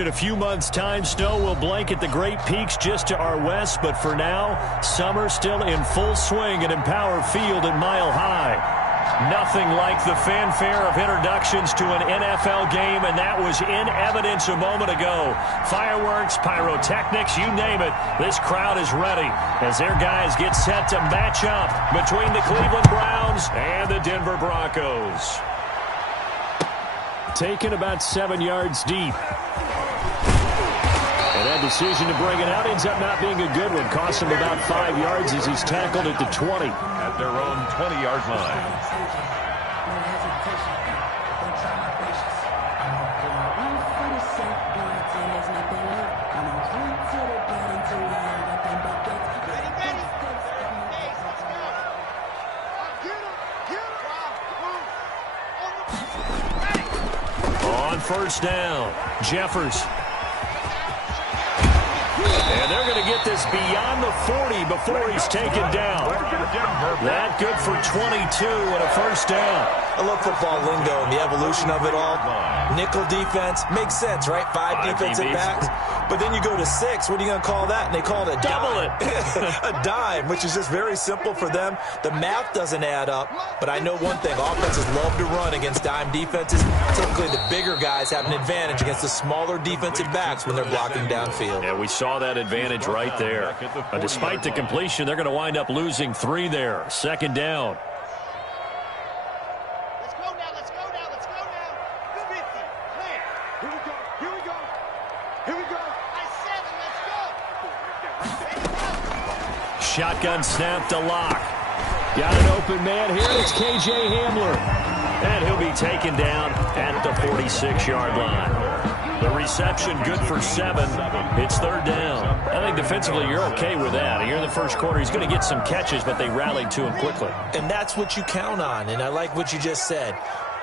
In a few months' time, snow will blanket the Great Peaks just to our west, but for now, summer still in full swing at Empower Field at Mile High. Nothing like the fanfare of introductions to an NFL game, and that was in evidence a moment ago. Fireworks, pyrotechnics, you name it. This crowd is ready as their guys get set to match up between the Cleveland Browns and the Denver Broncos. Taken about 7 yards deep. And that decision to bring it out ends up not being a good one. Cost him about 5 yards as he's tackled at the 20. At their own 20-yard line. On first down, Jeffers. And they're going to get this beyond the 40 before he's taken down. That good for 22 and a first down. I love football lingo and the evolution of it all. Nickel defense makes sense, right? Five defensive backs. But then you go to 6. What are you going to call that? And they call it a double dime. A dime, which is just very simple for them. The math doesn't add up. But I know one thing. Offenses love to run against dime defenses. Typically, the bigger guys have an advantage against the smaller defensive backs when they're blocking downfield. Yeah, we saw that advantage right there. Despite the completion, they're going to wind up losing 3 there. Second down. Shotgun snap to Locke. Got an open man here. It's K.J. Hamler. And he'll be taken down at the 46-yard line. The reception good for 7. It's third down. I think defensively you're okay with that. Here in the first quarter, he's going to get some catches, but they rallied to him quickly. And that's what you count on, and I like what you just said.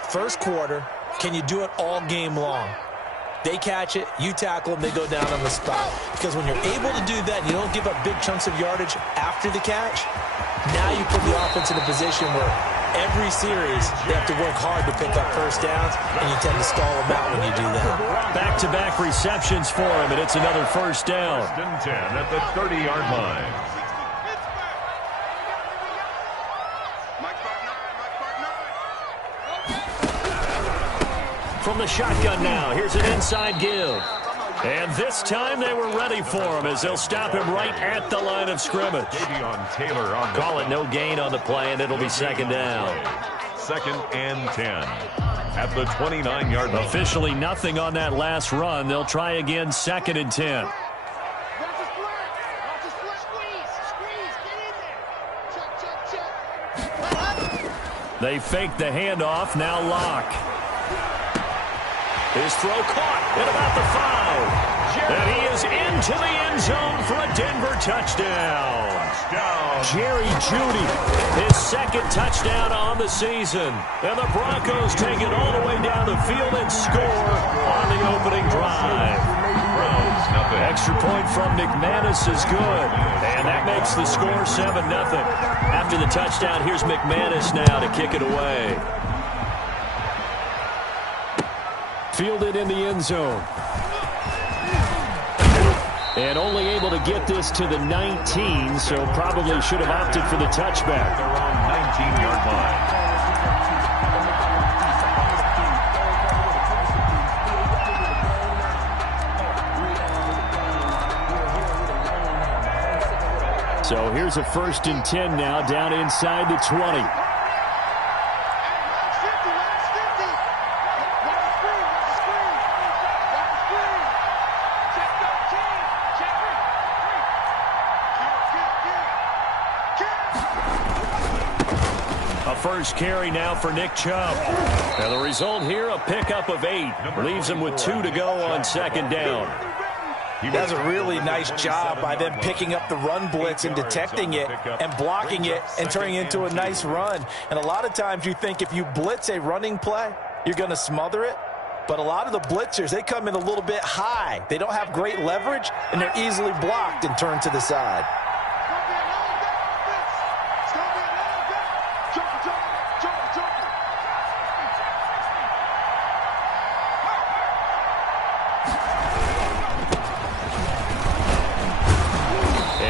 First quarter, can you do it all game long? They catch it, you tackle them, they go down on the spot. Because when you're able to do that, you don't give up big chunks of yardage after the catch, now you put the offense in a position where every series they have to work hard to pick up first downs, and you tend to stall them out when you do that. Back-to-back receptions for him, and it's another first down. First and 10 at the 30-yard line. From the shotgun now, here's an inside give. And this time they were ready for him as they'll stop him right at the line of scrimmage. Taylor on Call it no gain on the play, and it'll be second down. Second and 10 at the 29-yard line. Officially nothing on that last run. They'll try again, second and 10. They fake the handoff, now Locke. His throw caught at about the 5. And he is into the end zone for a Denver touchdown. Jerry Jeudy, his second touchdown on the season. And the Broncos take it all the way down the field and score on the opening drive. Extra point from McManus is good. And that makes the score 7-0. After the touchdown, here's McManus now to kick it away. Fielded in the end zone. And only able to get this to the 19, so probably should have opted for the touchback. Their own 19-yard line. So here's a first and 10 now, down inside the 20. First carry now for Nick Chubb. Now the result here, a pickup of 8. Leaves him with 2 to go on second down. He does a really nice job by them picking up the run blitz and detecting it and blocking it and turning it into a nice run. And a lot of times you think if you blitz a running play, you're going to smother it. But a lot of the blitzers, they come in a little bit high. They don't have great leverage, and they're easily blocked and turned to the side.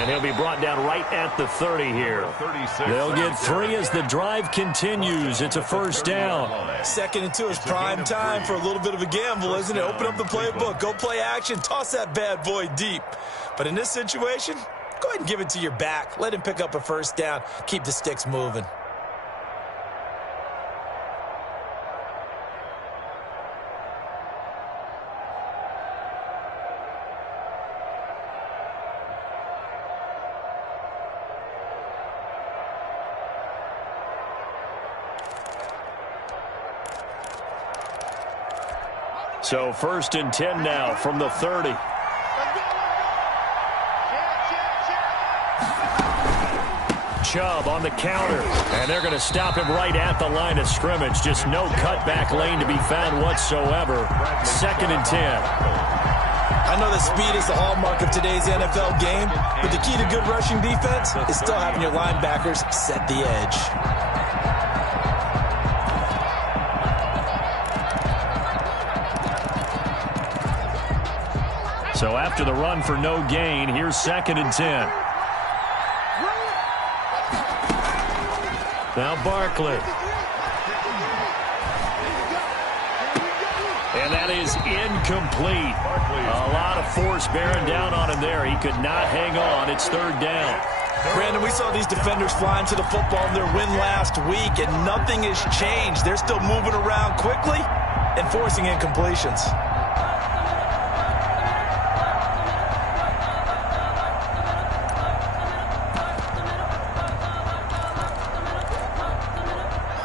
And he'll be brought down right at the 30 here. They'll get 3 as the drive continues. It's a first down. 2nd and 2 is prime time for a little bit of a gamble, isn't it? Open up the playbook, go play action, toss that bad boy deep. But in this situation, go ahead and give it to your back. Let him pick up a first down. Keep the sticks moving. So 1st and 10 now from the 30. Chubb on the counter, and they're going to stop him right at the line of scrimmage. Just no cutback lane to be found whatsoever. 2nd and 10. I know that speed is the hallmark of today's NFL game, but the key to good rushing defense is still having your linebackers set the edge. So after the run for no gain, here's 2nd and 10. Now Barkley. And that is incomplete. A lot of force bearing down on him there. He could not hang on. It's 3rd down. Brandon, we saw these defenders flying to the football in their win last week, and nothing has changed. They're still moving around quickly and forcing incompletions.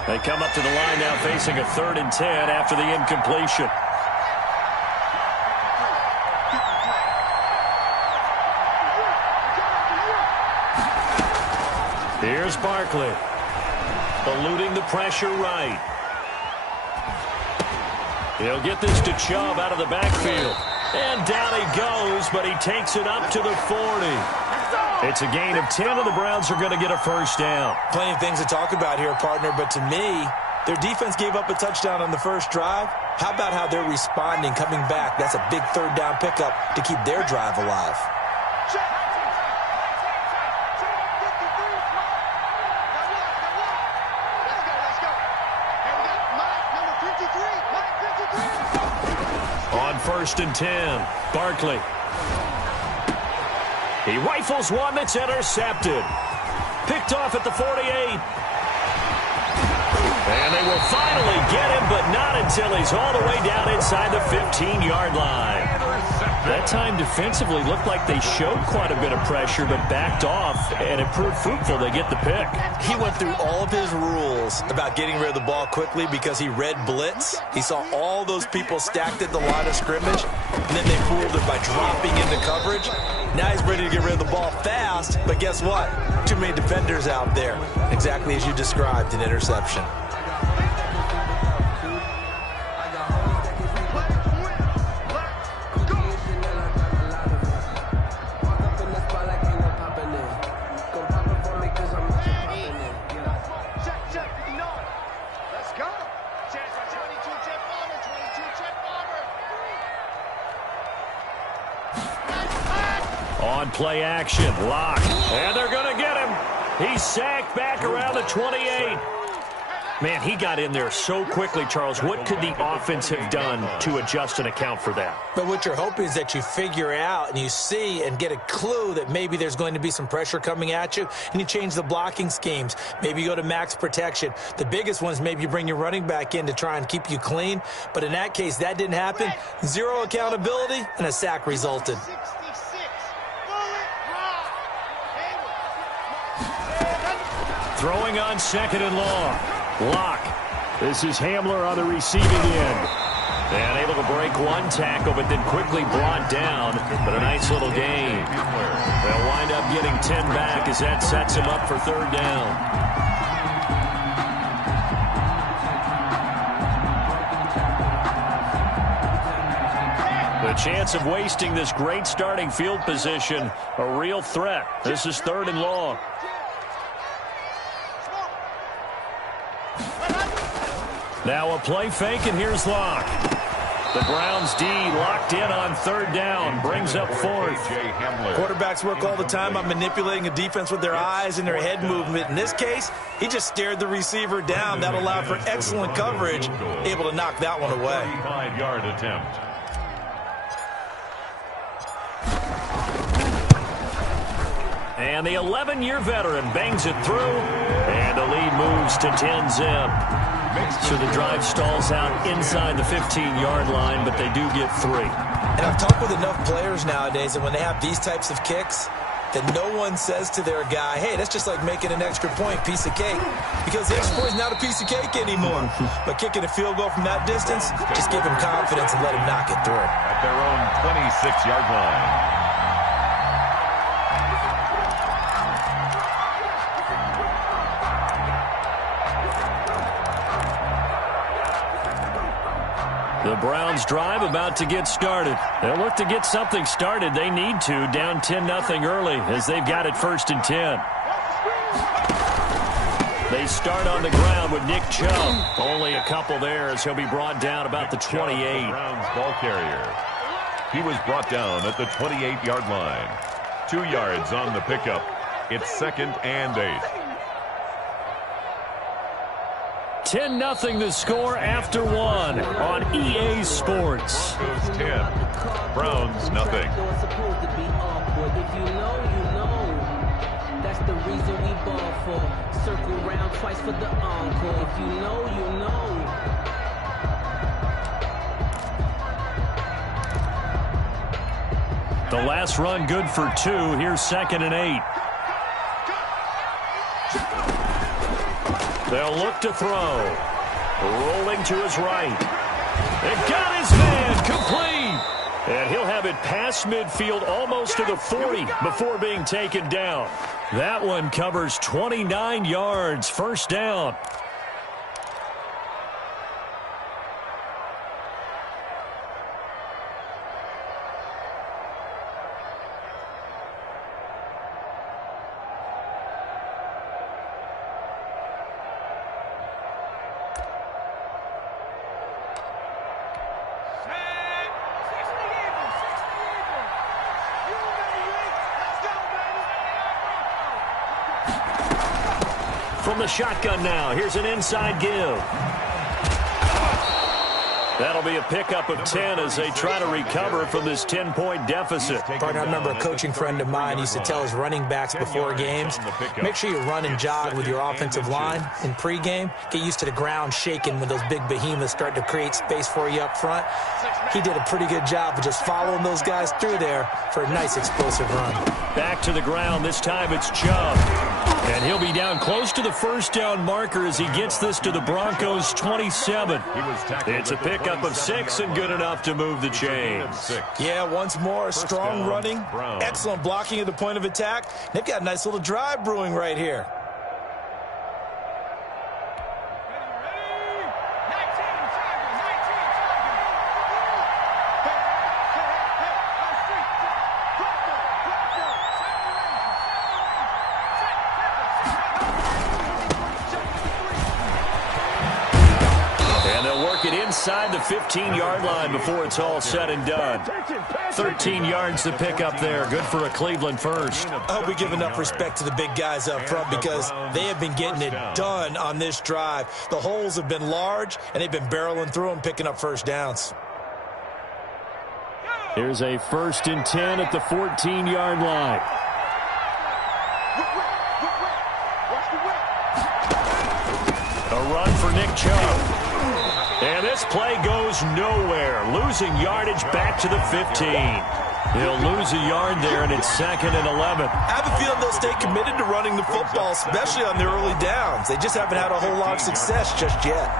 They come up to the line now facing a 3rd and 10 after the incompletion. Here's Barkley. Eluding the pressure right. He'll get this to Chubb out of the backfield. And down he goes, but he takes it up to the 40. It's a gain of 10, and the Browns are going to get a first down. Plenty of things to talk about here, partner, but to me, their defense gave up a touchdown on the first drive. How about how they're responding, coming back? That's a big 3rd down pickup to keep their drive alive. On 1st and 10, Barkley. He rifles one that's intercepted. Picked off at the 48. And they will finally get him, but not until he's all the way down inside the 15-yard line. That time defensively looked like they showed quite a bit of pressure, but backed off, and it proved fruitful. They get the pick. He went through all of his rules about getting rid of the ball quickly because he read blitz. He saw all those people stacked at the line of scrimmage, and then they fooled him by dropping into coverage. Now he's ready to get rid of the ball fast, but guess what? Too many defenders out there. Exactly as you described, an interception. On play action, lock, and they're going to get him. He's sacked back around the 28. Man, he got in there so quickly, Charles. What could the offense have done to adjust and account for that? But what you're hoping is that you figure out and you see and get a clue that maybe there's going to be some pressure coming at you, and you change the blocking schemes. Maybe you go to max protection. The biggest one is maybe you bring your running back in to try and keep you clean. But in that case, that didn't happen. Zero accountability, and a sack resulted. Throwing on 2nd and long. Lock. This is Hamler on the receiving end. And able to break one tackle, but then quickly brought down. But a nice little gain. They'll wind up getting 10 back as that sets him up for 3rd down. The chance of wasting this great starting field position, a real threat. This is 3rd and long. Now a play fake, and here's Locke. The Browns D locked in on third down, brings up fourth. Quarterbacks work all the time on manipulating a defense with their eyes and their head movement. In this case, he just stared the receiver down. That allowed for excellent coverage, able to knock that one away. 5-yard attempt. And the 11-year veteran bangs it through, and the lead moves to 10-zip. So the drive stalls out inside the 15-yard line, but they do get 3. And I've talked with enough players nowadays that when they have these types of kicks, that no one says to their guy, hey, that's just like making an extra point, piece of cake. Because the extra point is not a piece of cake anymore. But kicking a field goal from that distance, just give him confidence and let him knock it through. At their own 26-yard line. The Browns drive about to get started. They'll look to get something started. They need to, down 10-0 early as they've got it 1st and 10. They start on the ground with Nick Chubb. Only a couple there as he'll be brought down about the 28. The Browns ball carrier. He was brought down at the 28-yard line. 2 yards on the pickup. It's 2nd and 8. 10-0 the score after 1 on EA Sports. Goes 10. Browns nothing. If you know, you know. That's the reason we ball for. Circle round twice for the encore. If you know, you know. The last run good for 2. Here's 2nd and 8. They'll look to throw. Rolling to his right. And got his man complete. And he'll have it past midfield almost to the 40 before being taken down. That one covers 29 yards. First down. From the shotgun now, here's an inside give. That'll be a pickup of 10 as they try to recover from this 10-point deficit. Partner, I remember a coaching friend of mine used to tell his running backs before games, make sure you run and jog with your offensive line in pregame. Get used to the ground shaking when those big behemoths start to create space for you up front. He did a pretty good job of just following those guys through there for a nice explosive run. Back to the ground. This time it's Chubb. And he'll be down close to the first down marker as he gets this to the Broncos' 27. It's a pickup of 6 and good enough to move the chains. Yeah, once more, strong running, excellent blocking at the point of attack. They've got a nice little drive brewing right here. Inside the 15-yard line before it's all said and done. 13 yards to pick up there. Good for a Cleveland first. I hope we give enough respect to the big guys up front because they have been getting it done on this drive. The holes have been large, and they've been barreling through them, picking up first downs. Here's a 1st and 10 at the 14-yard line. A run for Nick Chubb. And this play goes nowhere. Losing yardage back to the 15. He'll lose a yard there, and it's 2nd and 11. I have a feeling they'll stay committed to running the football, especially on their early downs. They just haven't had a whole lot of success just yet.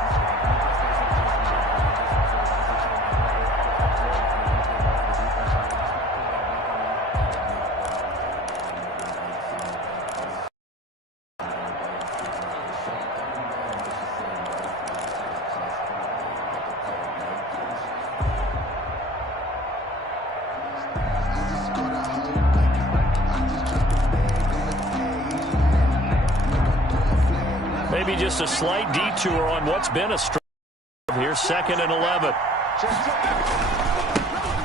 Maybe just a slight detour on what's been a strong. Here's 2nd and 11.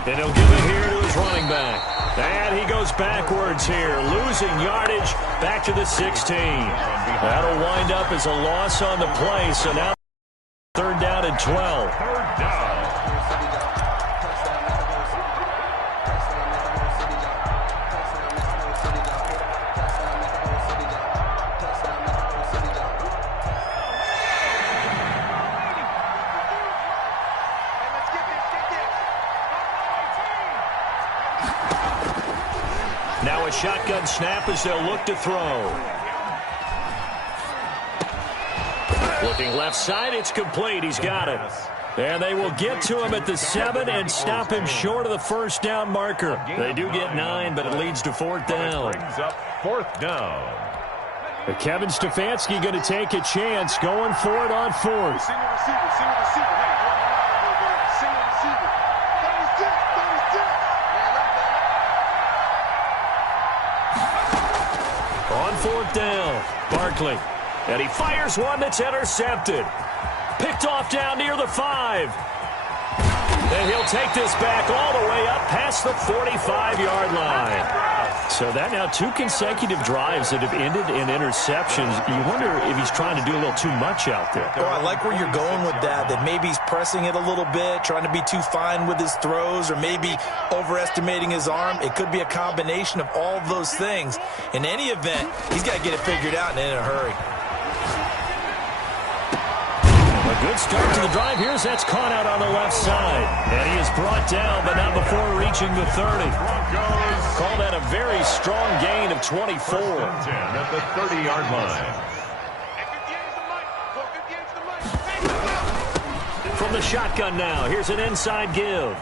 And he'll give it here to his running back. And he goes backwards here, losing yardage back to the 16. That'll wind up as a loss on the play, so now 3rd down and 12. 3rd down. Now a shotgun snap as they'll look to throw. Looking left side, it's complete. He's got it. And they will get to him at the 7 and stop him short of the 1st down marker. They do get 9, but it leads to 4th down. Brings up 4th down. Kevin Stefanski going to take a chance, going for it on 4th. On 4th down, Barkley. And he fires one that's intercepted. Picked off down near the 5. And he'll take this back all the way up past the 45-yard line. So that now 2 consecutive drives that have ended in interceptions. You wonder if he's trying to do a little too much out there. Oh, I like where you're going with that maybe he's pressing it a little bit, trying to be too fine with his throws, or maybe overestimating his arm. It could be a combination of all of those things. In any event, he's got to get it figured out and in a hurry. A good start to the drive. Here's that's caught out on the left side. And he is brought down, but not before reaching the 30. Call that a very strong gain of 24. 10 at the 30-yard line. From the shotgun now, here's an inside give.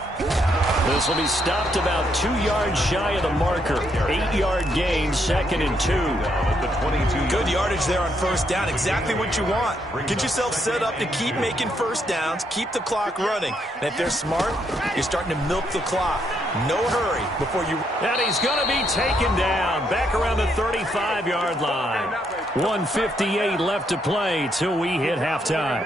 This will be stopped about 2 yards shy of the marker. 8-yard gain, 2nd and 2. At the 22. Good yardage there on 1st down. Exactly what you want. Get yourself set up to keep making 1st downs, keep the clock running. And if they're smart, you're starting to milk the clock. No hurry before you... And he's going to be taken down back around the 35-yard line. 1:58 left to play till we hit halftime.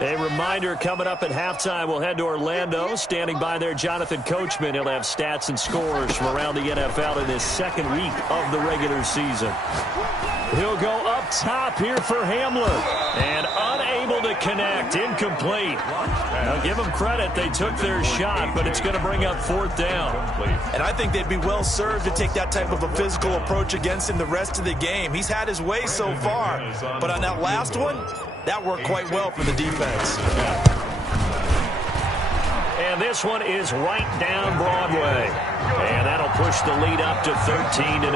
A reminder coming up at halftime, we'll head to Orlando. Standing by there, Jonathan Coachman. He'll have stats and scores from around the NFL in this 2nd week of the regular season. He'll go up top here for Hamler. And unable to connect. Incomplete. Now give them credit. They took their shot, but it's going to bring up 4th down. And I think they'd be well served to take that type of a physical approach against him the rest of the game. He's had his way so far. But on that last one, that worked quite well for the defense. And this one is right down Broadway. And that'll push the lead up to 13-0.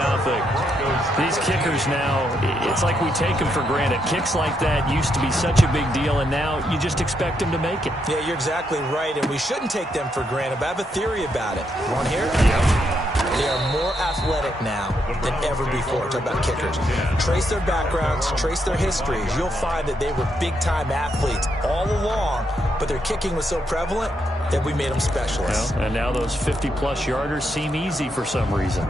These kickers now, it's like we take them for granted. Kicks like that used to be such a big deal, and now you just expect them to make it. Yeah, you're exactly right, and we shouldn't take them for granted, but I have a theory about it. You want to hear it? Yep. They are more athletic now than ever before. Talk about kickers. Trace their backgrounds, trace their histories. You'll find that they were big-time athletes all along, but their kicking was so prevalent that we made them specialists. Well, and now those 50-plus yarders seem easy for some reason.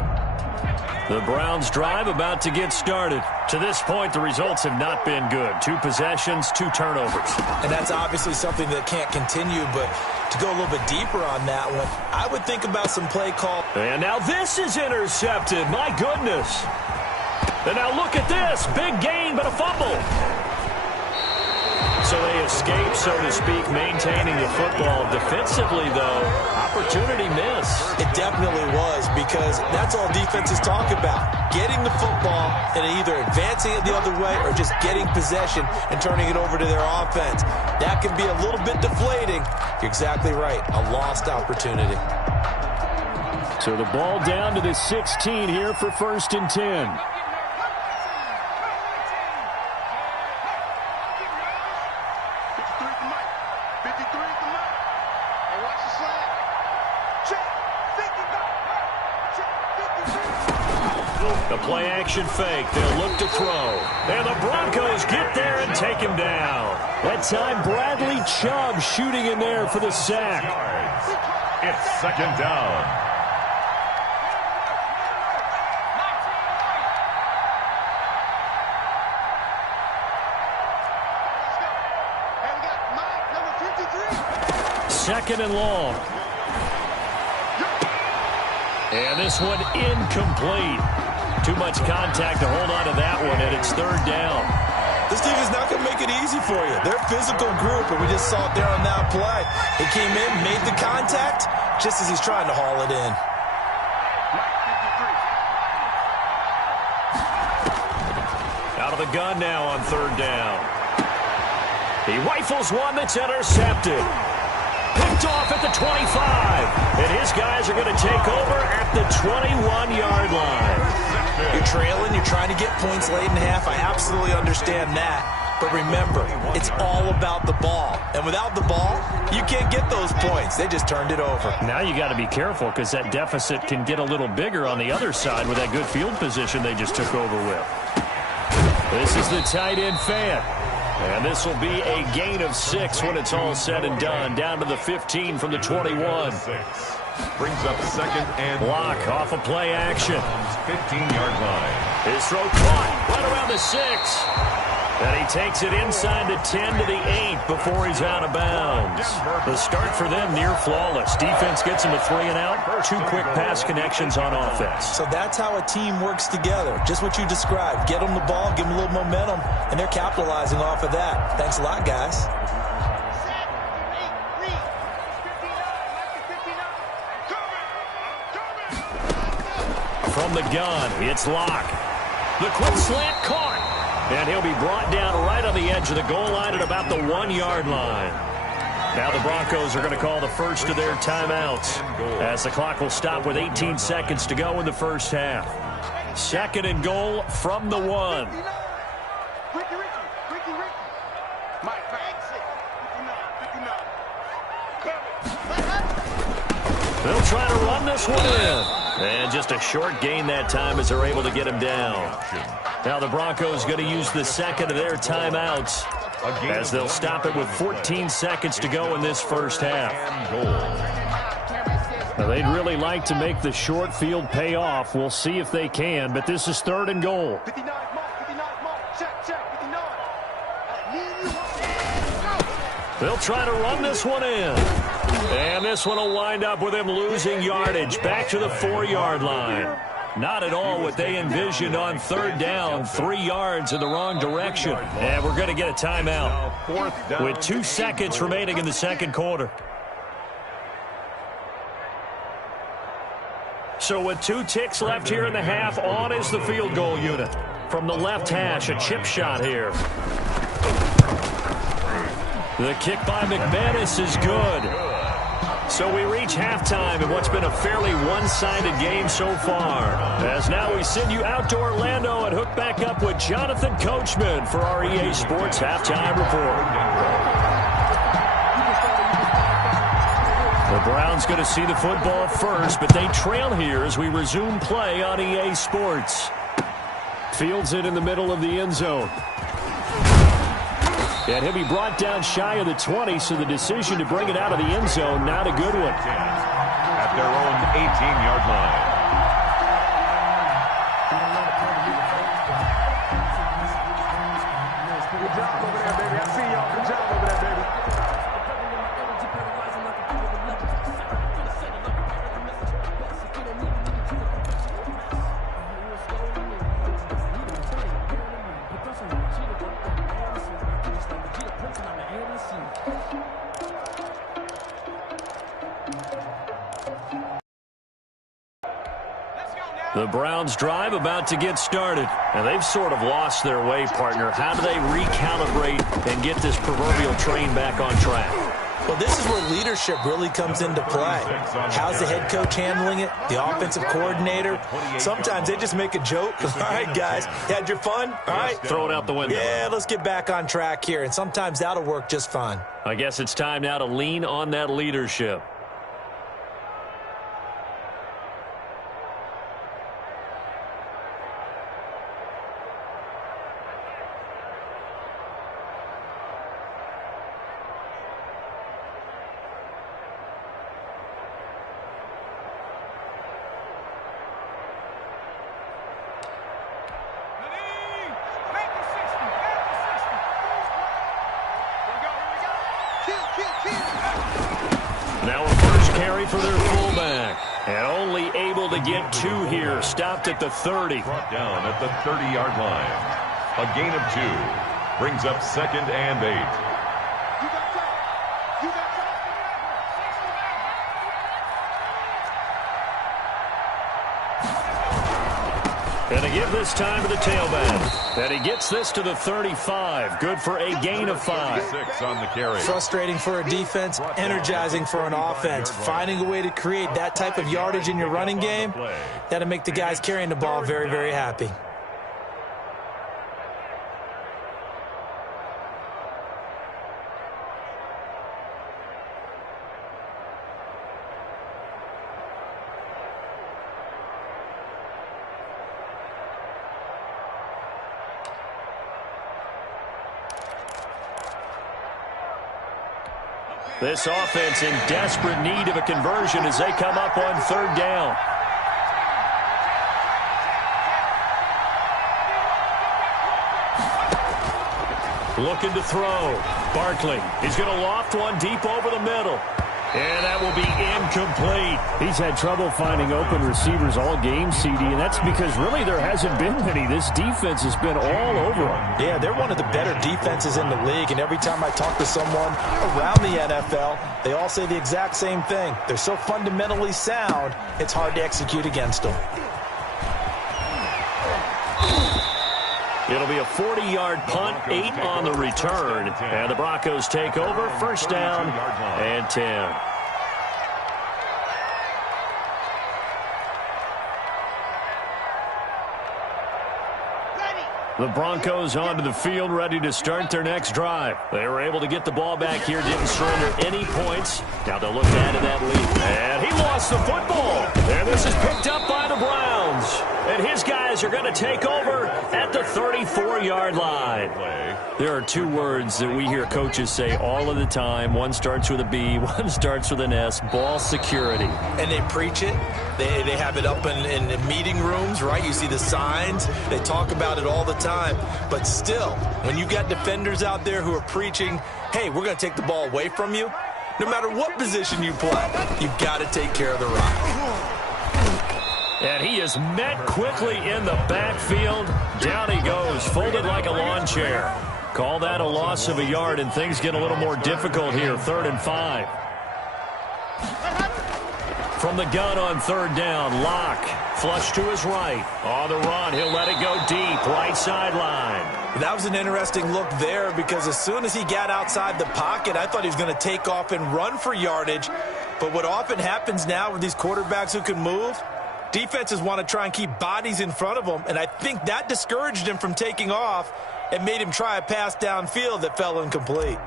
The Browns drive about to get started. To this point, the results have not been good. 2 possessions, 2 turnovers. And that's obviously something that can't continue, but to go a little bit deeper on that one, I would think about some play call. And now this is intercepted. My goodness. And now look at this. Big gain, but a fumble. So they escape, so to speak, maintaining the football. Defensively, though, opportunity missed. It definitely was, because that's all defenses talk about. Getting the football and either advancing it the other way or just getting possession and turning it over to their offense. That can be a little bit deflating. You're exactly right. A lost opportunity. So the ball down to the 16 here for 1st and 10. The play-action fake. They'll look to throw. And the Broncos get there and take him down. That time, Bradley Chubb shooting in there for the sack. It's 2nd down. second and long. And this one incomplete. Too much contact to hold on to that one, and it's third down. This team is not going to make it easy for you. They're a physical group, and we just saw it there on that play. He came in, made the contact, just as he's trying to haul it in. Out of the gun now on third down. He rifles one that's intercepted. Picked off at the 25. And his guys are going to take over at the 21-yard line. You're trailing, you're trying to get points late in half. I absolutely understand that. But remember, it's all about the ball. And without the ball, you can't get those points. They just turned it over. Now you got to be careful because that deficit can get a little bigger on the other side with that good field position they just took over with. This is the tight end fan. And this will be a gain of 6 when it's all said and done. Down to the 15 from the 21. Brings up second and block off a play action. 15-yard line. His throw caught right around the 6. And he takes it inside the 10 to the 8 before he's out of bounds. The start for them near flawless. Defense gets him a 3 and out. 2 quick pass connections on offense. So that's how a team works together. Just what you described. Get them the ball, give them a little momentum, and they're capitalizing off of that. Thanks a lot, guys. From the gun, it's Locke. The quick slant caught. And he'll be brought down right on the edge of the goal line at about the 1-yard line. Now the Broncos are going to call the first of their timeouts as the clock will stop with 18 seconds to go in the first half. Second and goal from the 1. They'll try to run this one in. And just a short gain that time as they're able to get him down. Now the Broncos going to use the second of their timeouts as they'll stop it with 14 seconds to go in this first half. Now they'd really like to make the short field pay off. We'll see if they can, but this is third and goal. They'll try to run this one in. And this one will wind up with him losing yardage back to the 4-yard line. Not at all what they envisioned on third down. 3 yards in the wrong direction. And we're going to get a timeout with 2 seconds remaining in the second quarter. So with 2 ticks left here in the half, on is the field goal unit. From the left hash, a chip shot here. The kick by McManus is good. So we reach halftime in what's been a fairly one-sided game so far. As now we send you out to Orlando and hook back up with Jonathan Coachman for our EA Sports Halftime Report. The Browns going to see the football first, but they trail here as we resume play on EA Sports. Fields it in the middle of the end zone. And he'll be brought down shy of the 20, so the decision to bring it out of the end zone, not a good one. At their own 18-yard line. Good job over there, baby. I see y'all. Good job over there, baby. The Browns drive about to get started. And they've sort of lost their way, partner. How do they recalibrate and get this proverbial train back on track? Well, this is where leadership really comes into play. How's the head coach handling it? The offensive coordinator? Sometimes they just make a joke. All right, guys, you had your fun? All right. Throw it out the window. Yeah, let's get back on track here. And sometimes that'll work just fine. I guess it's time now to lean on that leadership. Now a first carry for their fullback. And only able to get 2 here. Stopped at the 30. Brought down at the 30-yard line. A gain of 2. Brings up 2nd and 8. And to give this time to the tailback. And he gets this to the 35. Good for a gain of 5. 6 on the carry. Frustrating for a defense, energizing for an offense. Finding a way to create that type of yardage in your running game, that'll make the guys carrying the ball very, very happy. This offense in desperate need of a conversion as they come up on 3rd down. Looking to throw. Barkley. He's going to loft one deep over the middle. And that will be incomplete. He's had trouble finding open receivers all game, CD, and that's because really there hasn't been many. This defense has been all over them. Yeah, they're one of the better defenses in the league, and every time I talk to someone around the NFL, they all say the exact same thing. They're so fundamentally sound, it's hard to execute against them. It'll be a 40-yard punt, 8 on the return. And the Broncos take over, 1st down and 10. The Broncos onto the field, ready to start their next drive. They were able to get the ball back here, didn't surrender any points. Now they'll look to add to that lead. And he lost the football. And this is picked up by the Browns. And his guys are going to take over at the 34-yard line. There are 2 words that we hear coaches say all of the time. One starts with a B, one starts with an S, ball security. And they preach it. They have it up in meeting rooms, right? You see the signs. They talk about it all the time. But still, when you got defenders out there who are preaching, hey, we're going to take the ball away from you, no matter what position you play, you've got to take care of the rock. And he is met quickly in the backfield. Down he goes, folded like a lawn chair. Call that a loss of a yard, and things get a little more difficult here. 3rd and 5. From the gun on 3rd down, Locke. Flush to his right. On the run, he'll let it go deep. Right sideline. That was an interesting look there because as soon as he got outside the pocket, I thought he was going to take off and run for yardage. But what often happens now with these quarterbacks who can move, defenses want to try and keep bodies in front of them, and I think that discouraged him from taking off and made him try a pass downfield that fell incomplete.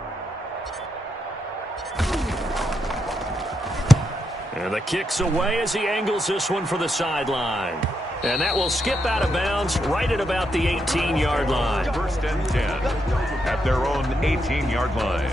And the kick's away as he angles this one for the sideline. And that will skip out of bounds right at about the 18-yard line. 1st and 10 at their own 18-yard line.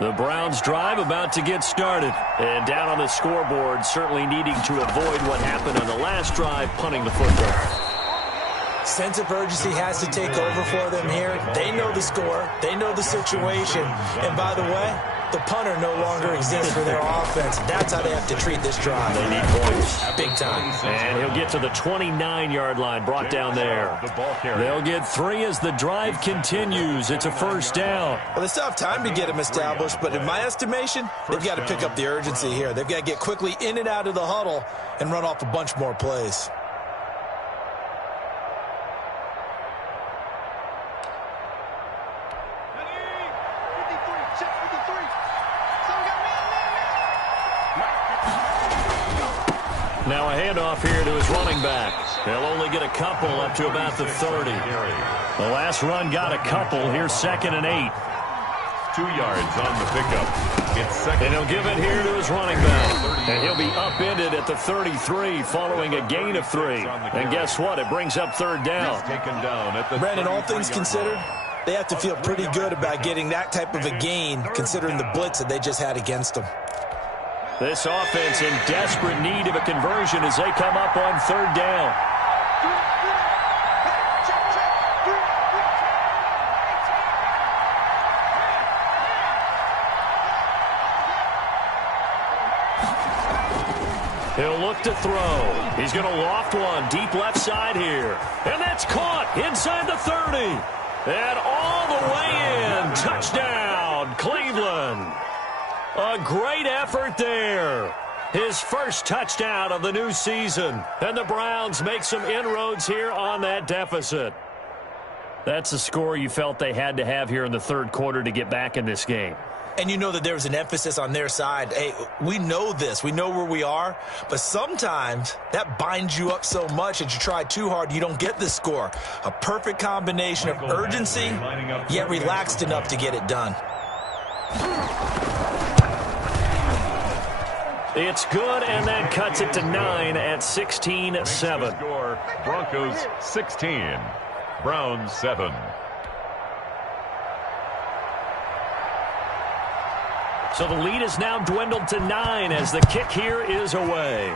The Browns drive about to get started. And down on the scoreboard, certainly needing to avoid what happened on the last drive, punting the football. Sense of urgency has to take over for them here. They know the score. They know the situation. And by the way, the punter no longer exists for their offense. That's how they have to treat this drive. They need points. Big time. And he'll get to the 29-yard line, brought down there. They'll get 3 as the drive continues. It's a 1st down. Well, they still have time to get him established, but in my estimation, they've got to pick up the urgency here. They've got to get quickly in and out of the huddle and run off a bunch more plays. Now a handoff here to his running back. They'll only get a couple up to about the 30. The last run got a couple. Here's 2nd and 8. 2 yards on the pickup. It's 2nd. And he'll give it here to his running back. And he'll be upended at the 33 following a gain of 3. And guess what? It brings up 3rd down. Taken down at the Brandon, all things considered, They have to feel pretty good about getting that type of a gain, considering the blitz that they just had against them. This offense in desperate need of a conversion as they come up on third down. He'll look to throw. He's going to loft one deep left side here. And that's caught inside the 30. And all the way in. Touchdown, Cleveland. A great effort there. His first touchdown of the new season. And the Browns make some inroads here on that deficit. That's the score you felt they had to have here in the third quarter to get back in this game. And you know that there was an emphasis on their side. Hey, we know this. We know where we are. But sometimes that binds you up so much that you try too hard, you don't get the score. A perfect combination of urgency, yet relaxed enough to get it done. It's good, and that cuts it to 9 at 16-7. Broncos 16, Browns 7. So the lead is now dwindled to 9 as the kick here is away.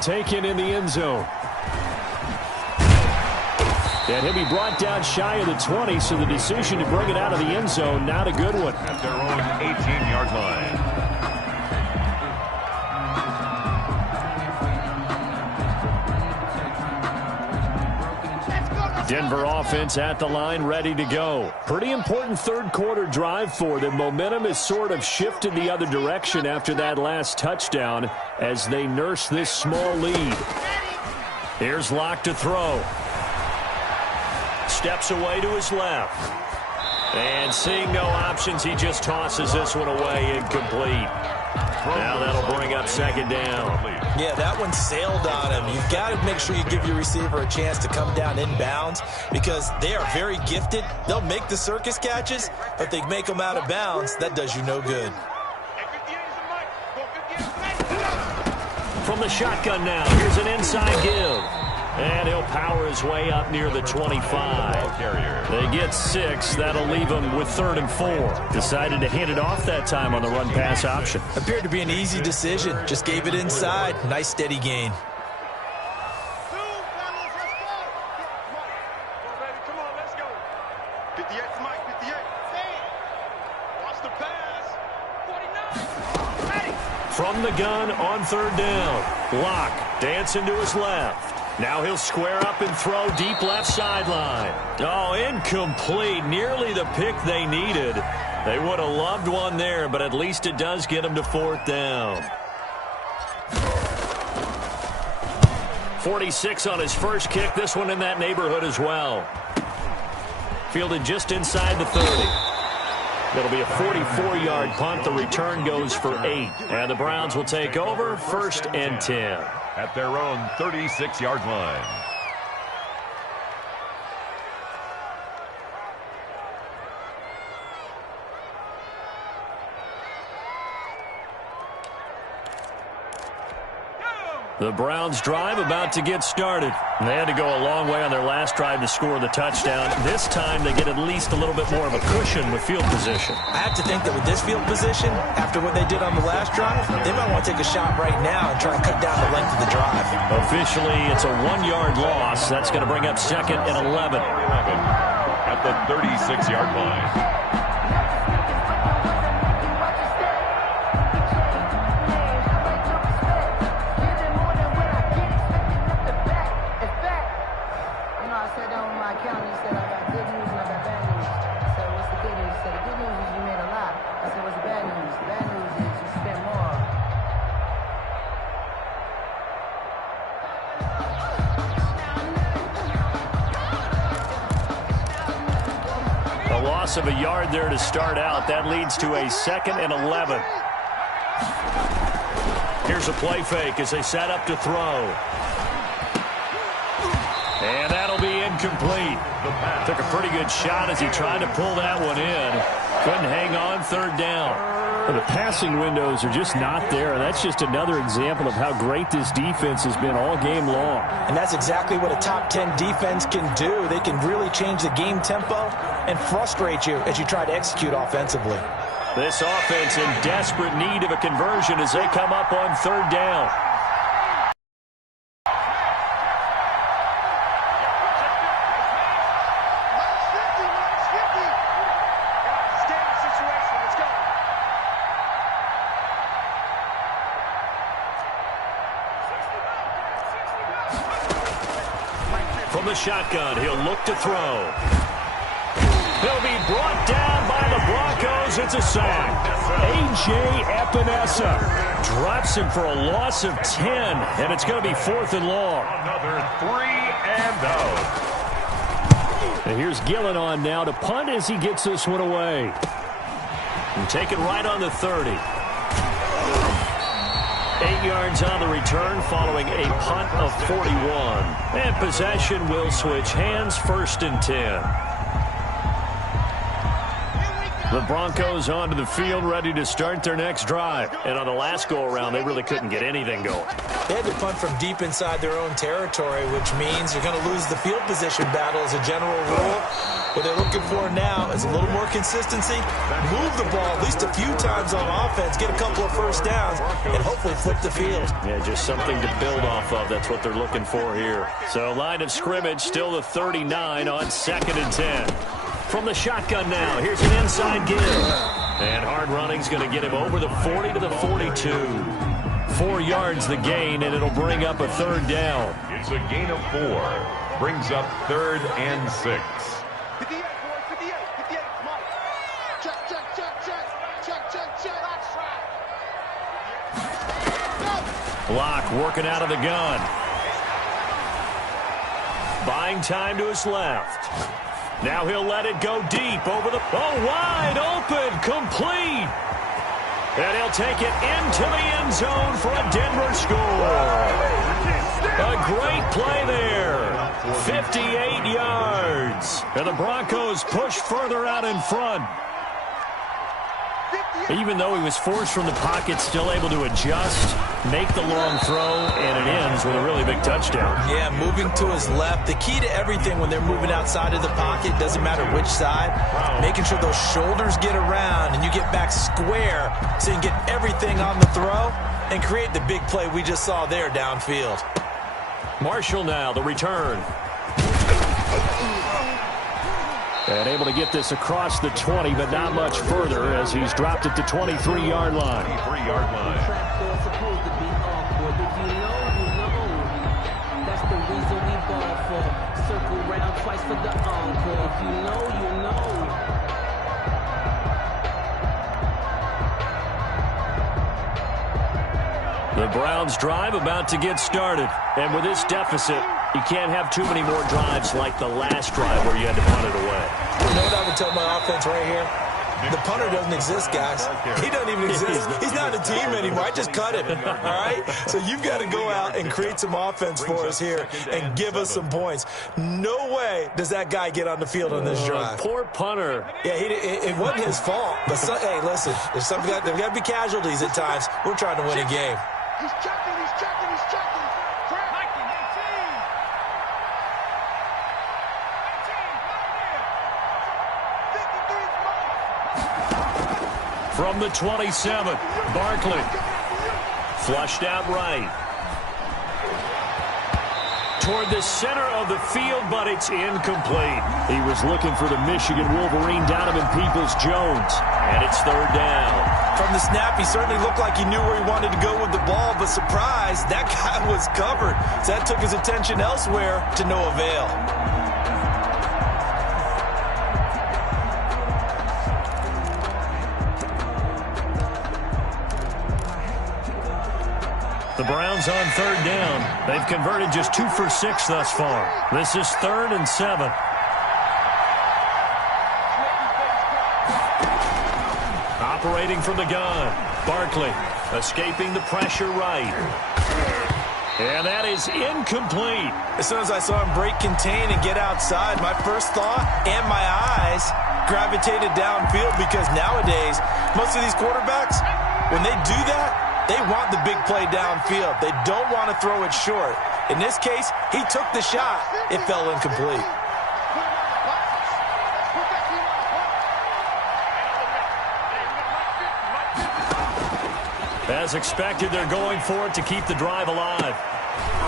Taken in the end zone. And he'll be brought down shy of the 20, so the decision to bring it out of the end zone, not a good one. At their own 18-yard line. Denver offense at the line, ready to go. Pretty important third quarter drive for them. Momentum has sort of shifted the other direction after that last touchdown as they nurse this small lead. Here's Locke to throw. Steps away to his left. And seeing no options, he just tosses this one away, incomplete. Now that'll bring up second down. Yeah, that one sailed on him. You've got to make sure you give your receiver a chance to come down inbounds because they are very gifted. They'll make the circus catches, but if they make them out of bounds, that does you no good. From the shotgun now, here's an inside give. And he'll power his way up near the 25. They get 6. That'll leave him with 3rd and 4. Decided to hand it off that time on the run-pass option. Appeared to be an easy decision. Just gave it inside. Nice, steady gain. From the gun on third down. Locke dancing to his left. Now he'll square up and throw deep left sideline. Oh, incomplete. Nearly the pick they needed. They would have loved one there, but at least it does get them to 4th down. 46 on his first kick. This one in that neighborhood as well. Fielded just inside the 30. It'll be a 44-yard punt. The return goes for 8. And the Browns will take over 1st and 10. At their own 36-yard line. The Browns drive about to get started. They had to go a long way on their last drive to score the touchdown. This time they get at least a little bit more of a cushion with field position. I have to think that with this field position, after what they did on the last drive, they might want to take a shot right now and try and cut down the length of the drive. Officially, it's a 1-yard loss. That's going to bring up 2nd and 11. At the 36-yard line. Of a yard there to start out. That leads to a 2nd and 11. Here's a play fake as they set up to throw. And that'll be incomplete. Took a pretty good shot as he tried to pull that one in. Couldn't hang on third down. And the passing windows are just not there, and that's just another example of how great this defense has been all game long. And that's exactly what a top 10 defense can do. They can really change the game tempo and frustrate you as you try to execute offensively. This offense in desperate need of a conversion as they come up on third down. From the shotgun, he'll look to throw. He'll be brought down by the Broncos. It's a sack. A.J. Epinesa drops him for a loss of 10, and it's going to be 4th and long. Another 3 and out. And here's Gillen on now to punt as he gets this one away. And take it right on the 30. 8 yards on the return following a punt of 41. And possession will switch hands, 1st and 10. The Broncos onto the field, ready to start their next drive. And on the last go-around, they really couldn't get anything going. They had to punt from deep inside their own territory, which means you're going to lose the field position battle as a general rule. What they're looking for now is a little more consistency, move the ball at least a few times on offense, get a couple of first downs, and hopefully flip the field. Yeah, just something to build off of. That's what they're looking for here. So line of scrimmage, still the 39 on 2nd and 10. From the shotgun now, here's an inside give. And hard running's going to get him over the 40 to the 42. 4 yards the gain, and it'll bring up a 3rd down. It's a gain of 4. Brings up 3rd and 6. 58, boy, 58, 58, come on. Check, check, check, check, check, check, check, that's right. Block working out of the gun. Buying time to his left. Now he'll let it go deep over the... Oh, wide open, complete. And he'll take it into the end zone for a Denver score. A great play there. 58 yards. And the Broncos push further out in front. Even though he was forced from the pocket, still able to adjust, make the long throw, and it ends with a really big touchdown. Yeah, moving to his left. The key to everything when they're moving outside of the pocket, doesn't matter which side, making sure those shoulders get around and you get back square so you can get everything on the throw and create the big play we just saw there downfield. Marshall now, the return. And able to get this across the 20, but not much further as he's dropped it to 23-yard line. 23-yard line. Trapdoor's supposed to be awkward. If you know, you know. That's the reason we ball for. Circle round twice for the encore. If you know, you know. The Browns drive about to get started. And with this deficit, you can't have too many more drives like the last drive where you had to punt it away. You know what I would tell my offense right here? The punter doesn't exist, guys. He doesn't even exist. He's not a team anymore. I just cut him, all right? So you've got to go out and create some offense for us here and give us some points. No way does that guy get on the field on this drive. Poor punter. Yeah, it wasn't his fault. But, hey, listen, there's got to be casualties at times. We're trying to win a game. He's checking, he's checking, he's checking. Crap. From the 27, Barkley. Flushed out right. Toward the center of the field, but it's incomplete. He was looking for the Michigan Wolverine, Donovan Peoples-Jones, and it's 3rd down. From the snap, he certainly looked like he knew where he wanted to go with the ball, but surprise, that guy was covered. So that took his attention elsewhere to no avail. The Browns on 3rd down. They've converted just 2 for 6 thus far. This is 3rd and 7. Operating from the gun. Barkley escaping the pressure right. And that is incomplete. As soon as I saw him break contain and get outside, my first thought and my eyes gravitated downfield because nowadays, most of these quarterbacks, when they do that, they want the big play downfield. They don't want to throw it short. In this case, he took the shot. It fell incomplete. As expected, they're going for it to keep the drive alive.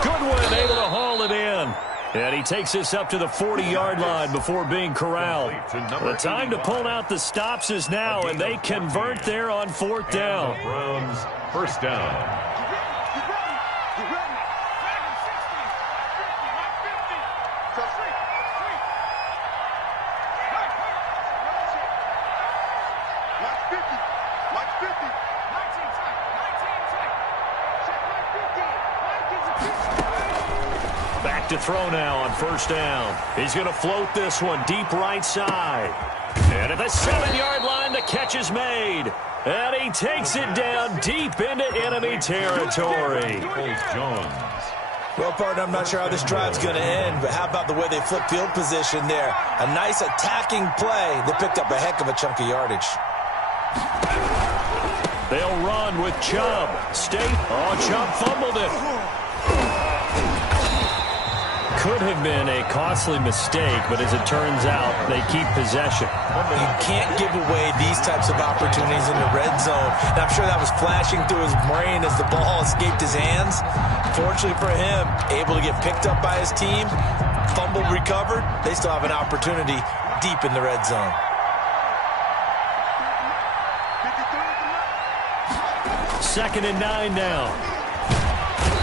Goodwin able to haul it in. And he takes this up to the 40-yard line before being corralled. The time to pull out the stops is now, and they convert there on 4th down. Browns, first down. Back to throw now on 1st down. He's going to float this one deep right side. And at the 7-yard line, the catch is made. And he takes it down deep into enemy territory. Jones. Well, partner, I'm not sure how this drive's going to end, but how about the way they flip field position there? A nice attacking play. They picked up a heck of a chunk of yardage. They'll run with Chubb. Chubb fumbled it. Could have been a costly mistake, but as it turns out, they keep possession. You can't give away these types of opportunities in the red zone. And I'm sure that was flashing through his brain as the ball escaped his hands. Fortunately for him, able to get picked up by his team, fumble recovered. They still have an opportunity deep in the red zone. Second and 9 now.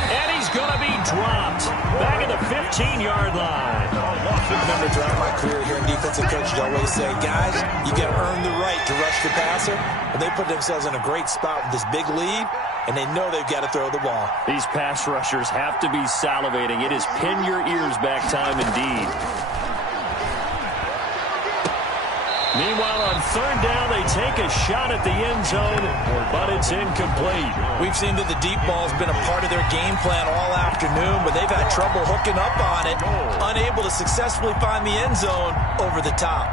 And he's going to be dropped. Back at the 15-yard line. Remember, throughout my career here in defensive coach, I always say, guys, you got to earn the right to rush the passer. And they put themselves in a great spot with this big lead, and they know they've got to throw the ball. These pass rushers have to be salivating. It is pin your ears back time indeed. Meanwhile, on 3rd down, they take a shot at the end zone, but it's incomplete. We've seen that the deep ball's been a part of their game plan all afternoon, but they've had trouble hooking up on it, unable to successfully find the end zone over the top.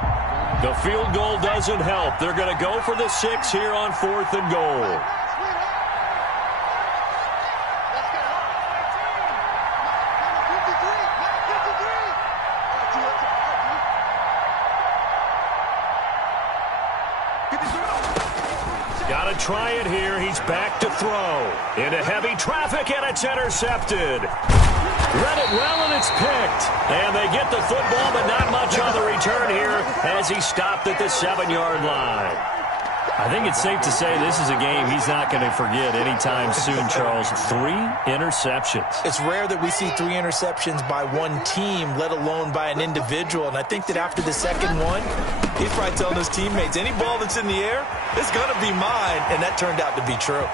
The field goal doesn't help. They're going to go for the 6 here on 4th and goal. Got to try it here. He's back to throw. Into heavy traffic, and it's intercepted. Read it well, and it's picked. And they get the football, but not much on the return here as he stopped at the 7-yard line. I think it's safe to say this is a game he's not going to forget anytime soon, Charles. 3 interceptions. It's rare that we see 3 interceptions by one team, let alone by an individual. And I think that after the second one, he's probably telling his teammates, any ball that's in the air, it's going to be mine. And that turned out to be true.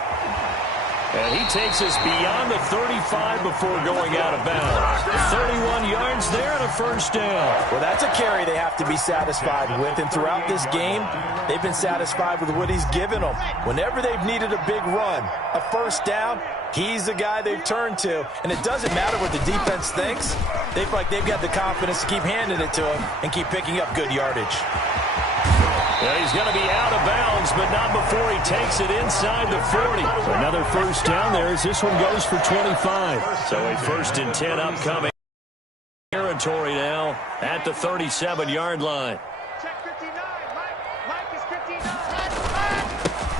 And he takes us beyond the 35 before going out of bounds. 31 yards there and a 1st down. Well, that's a carry they have to be satisfied with. And throughout this game, they've been satisfied with what he's given them. Whenever they've needed a big run, a 1st down, he's the guy they've turned to. And it doesn't matter what the defense thinks. They feel like they've got the confidence to keep handing it to him and keep picking up good yardage. Yeah, he's going to be out of bounds, but not before he takes it inside the 40. Another 1st down there as this one goes for 25. So a 1st and 10 upcoming. Territory now at the 37-yard line.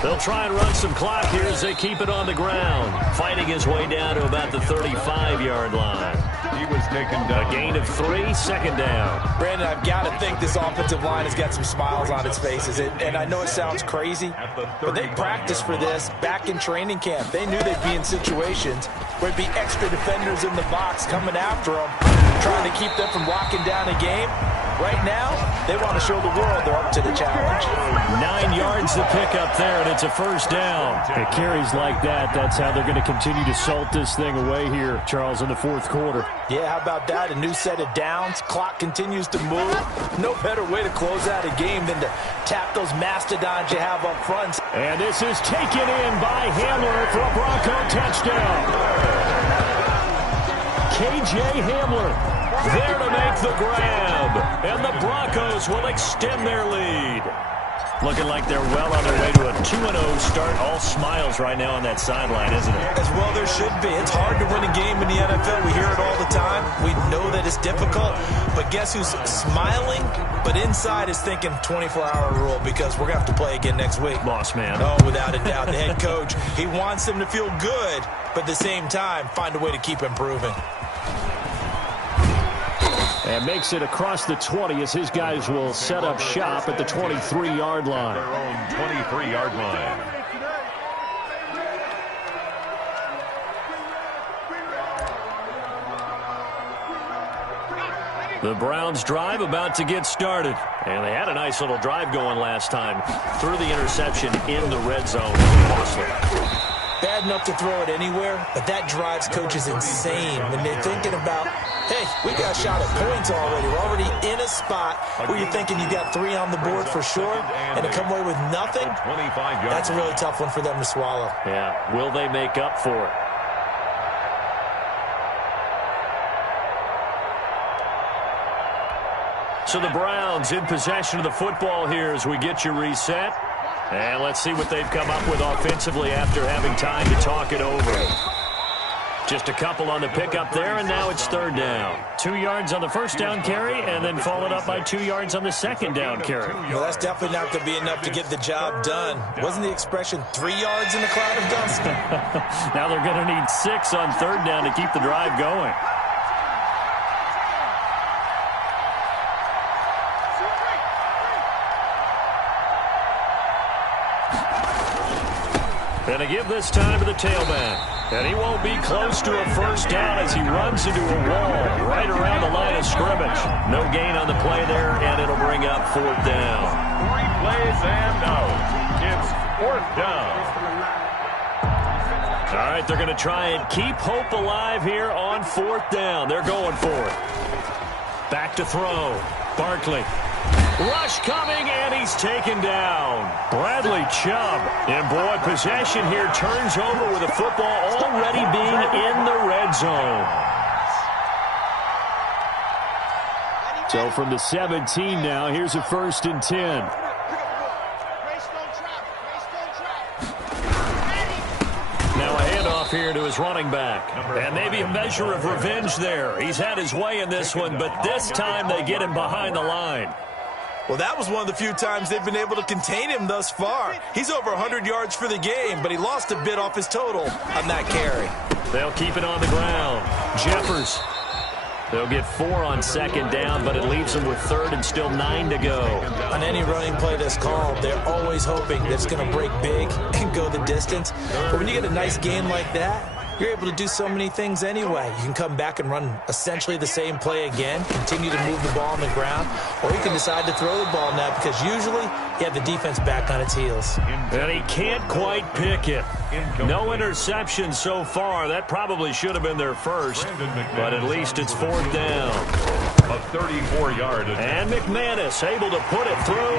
They'll try and run some clock here as they keep it on the ground. Fighting his way down to about the 35-yard line. He was taken down. A gain of 3, 2nd down. Brandon, I've got to think this offensive line has got some smiles on its faces. And I know it sounds crazy, but they practiced for this back in training camp. They knew they'd be in situations where it'd be extra defenders in the box coming after them, trying to keep them from locking down a game. Right now, they want to show the world they're up to the challenge. 9 yards to pick up there, and it's a 1st down. It carries like that. That's how they're going to continue to salt this thing away here, Charles, in the 4th quarter. Yeah, how about that? A new set of downs. Clock continues to move. No better way to close out a game than to tap those mastodons you have up front. And this is taken in by Hamler for a Bronco touchdown. KJ Hamler there to make the grab. Chubb. And the Broncos will extend their lead. Looking like they're well on their way to a 2-0 start. All smiles right now on that sideline, isn't it? As well there should be. It's hard to win a game in the NFL. We hear it all the time. We know that it's difficult. But guess who's smiling, but inside is thinking 24-hour rule because we're going to have to play again next week. Boss man. Oh, without a doubt. The head coach, he wants them to feel good, but at the same time, find a way to keep improving. And makes it across the 20 as his guys will set up shop at the 23-yard line. Their own 23-yard line. The Browns drive about to get started. And they had a nice little drive going last time. Threw the interception in the red zone. Costly. Bad enough to throw it anywhere, but that drives coaches insane when they're thinking about, hey, we got a shot at points already. We're already in a spot where you're thinking you got 3 on the board for sure, and to come away with nothing, that's a really tough one for them to swallow. Yeah, will they make up for it? So the Browns in possession of the football here as we get you reset. And let's see what they've come up with offensively after having time to talk it over. Just a couple on the pickup there, and now it's 3rd down. 2 yards on the first down carry, and then followed up by 2 yards on the second down carry. Well, that's definitely not going to be enough to get the job done. Wasn't the expression 3 yards in a cloud of dust? Now they're going to need 6 on 3rd down to keep the drive going. And to give this time to the tailback. And he won't be close to a first down as he runs into a wall right around the line of scrimmage. No gain on the play there, and it'll bring up 4th down. 3 plays and out. It's 4th down. All right, they're going to try and keep hope alive here on 4th down. They're going for it. Back to throw. Barkley. Rush coming, and he's taken down. Bradley Chubb. And, boy, possession here turns over with the football already being in the red zone. So from the 17 now, here's a 1st and 10. Now a handoff here to his running back. And maybe a measure of revenge there. He's had his way in this one, but this time they get him behind the line. Well, that was one of the few times they've been able to contain him thus far. He's over 100 yards for the game, but he lost a bit off his total on that carry. They'll keep it on the ground. Jeffers. They'll get 4 on 2nd down, but it leaves them with 3rd and still 9 to go. On any running play that's called, they're always hoping that it's going to break big and go the distance. But when you get a nice game like that, you're able to do so many things anyway. You can come back and run essentially the same play again, continue to move the ball on the ground, or you can decide to throw the ball now because usually you have the defense back on its heels. And he can't quite pick it. No interception so far. That probably should have been their first, but at least it's 4th down. A 34-yard attempt. And McManus able to put it through,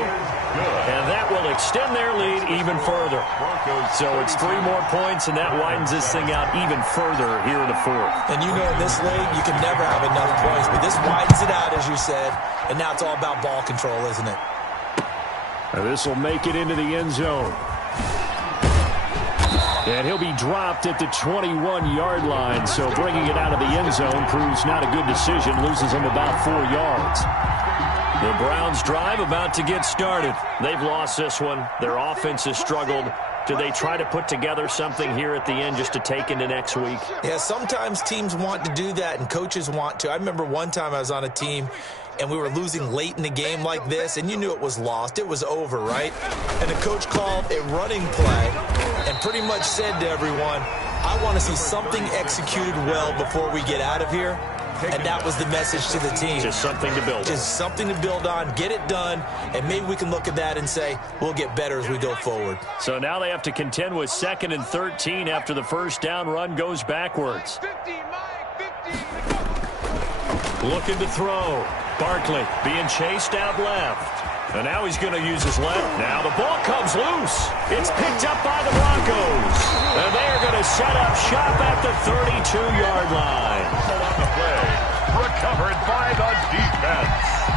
and that will extend their lead even further. So it's 3 more points, and that widens this thing out even further here in the 4th. And you know in this league, you can never have enough points, but this widens it out, as you said, and now it's all about ball control, isn't it? And this will make it into the end zone. And he'll be dropped at the 21-yard line, so bringing it out of the end zone proves not a good decision, loses him about 4 yards. The Browns drive about to get started. They've lost this one. Their offense has struggled. Do they try to put together something here at the end just to take into next week? Yeah, sometimes teams want to do that and coaches want to. I remember one time I was on a team and we were losing late in the game like this, and you knew it was lost. It was over, right? And the coach called a running play and pretty much said to everyone, I want to see something executed well before we get out of here. And that was the message to the team. Just something to build on. Just something to build on, get it done, and maybe we can look at that and say, we'll get better as we go forward. So now they have to contend with 2nd and 13 after the first down run goes backwards. 50, Mike, 50. Looking to throw. Barkley being chased out left. And now he's going to use his left. Now the ball comes loose. It's picked up by the Broncos. And they are going to set up shop at the 32-yard line. On the play, recovered by the defense.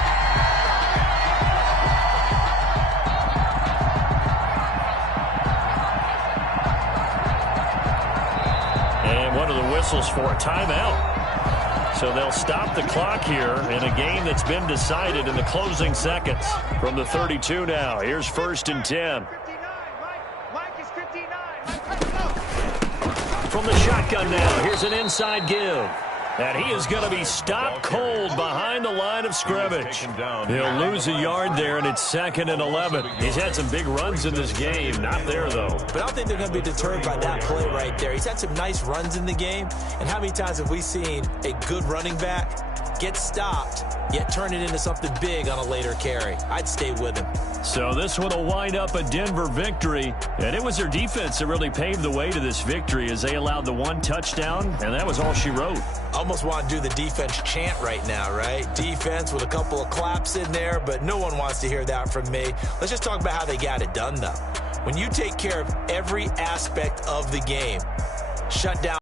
whistles for a timeout. So they'll stop the clock here in a game that's been decided in the closing seconds. From the 32 now, here's 1st and 10. Mike is 59. From the shotgun now, here's an inside give. And he is going to be stopped cold behind the line of scrimmage. He'll lose a yard there, and it's 2nd and 11. He's had some big runs in this game. Not there, though. But I don't think they're going to be deterred by that play right there. He's had some nice runs in the game. And how many times have we seen a good running back get stopped, yet turn it into something big on a later carry? I'd stay with him. So this one will wind up a Denver victory. And it was their defense that really paved the way to this victory as they allowed the 1 touchdown, and that was all she wrote. Almost want to do the defense chant right now, right? Defense with a couple of claps in there, but no one wants to hear that from me. Let's just talk about how they got it done, though. When you take care of every aspect of the game, shut down